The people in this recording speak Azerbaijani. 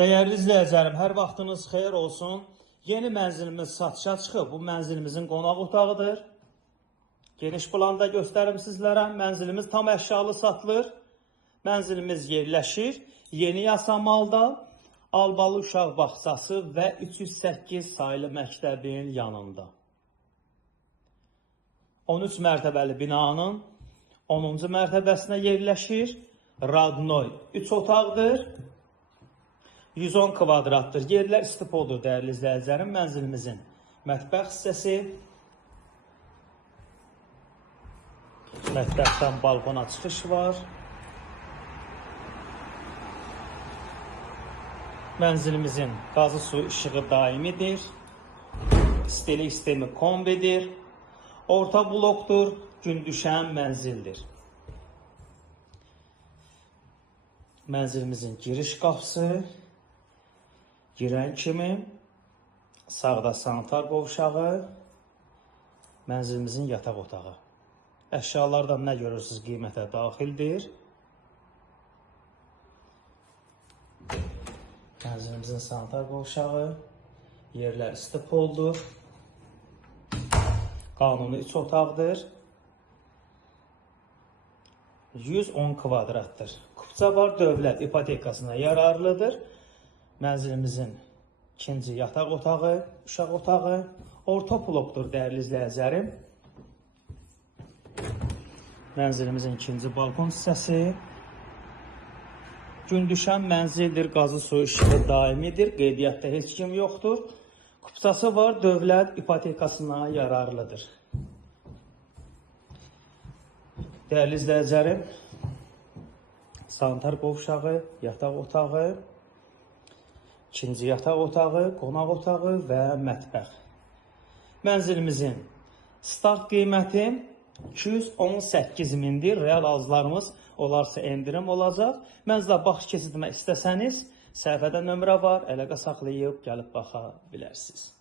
Değerli izləyicilərim, hər vaxtınız xeyir olsun. Yeni mənzilimiz satışa çıxıb. Bu mənzilimizin qonaq otağıdır. Geniş planda göstərim sizlərə. Mənzilimiz tam əşyalı satılır. Mənzilimiz yerləşir Yeni Yasamalda, Albalı Uşaq Bağçası və 308 sayılı məktəbin yanında. 13 mərtəbəli binanın 10-cu mərtəbəsinə yerləşir. Radnoy 3 otaqdır. 110 kvadratdır. Yerlər istipoldur dəyərli izləyicilərim. Mənzilimizin mətbəx hissəsi. Mətbəxdən balkona çıxış var. Mənzilimizin qazı su işığı daimidir. İstilik sistemi kombidir. Orta blokdur. Gün düşən mənzildir. Mənzilimizin giriş qapısı. Girən kimi sağda sanitar qovşağı, mənzilimizin yataq otağı. Əşyalardan nə görürsünüz qiymətə daxildir. Mənzilimizin sanitar qovşağı, yerlər istipoldur. Qanuni 3 otaqdır. 110 kvadratdır. Kupça var, dövlət ipotekasına yararlıdır. Mənzilimizin ikinci yataq otağı, uşaq otağı, orta blokdur dəyərli izləyicilərim. Mənzilimizin ikinci balkon hissəsi. Gün düşən mənzildir, qazı su işığı daimidir, qeydiyyatda heç kim yoxdur. Kupçası var, dövlət ipotekasına yararlıdır. Dəyərli izləyicilərim, sanitar qovşağı, yataq otağı, İkinci yataq otağı, qonaq otağı və mətbəx. Mənzilimizin start qiyməti 218 mindir. Real arzlarımız olarsa endirim olacaq. Mənzilə baxış keçirmək istəsəniz, səhifədə nömrə var, əlaqə saxlayıb gəlib baxa bilərsiniz.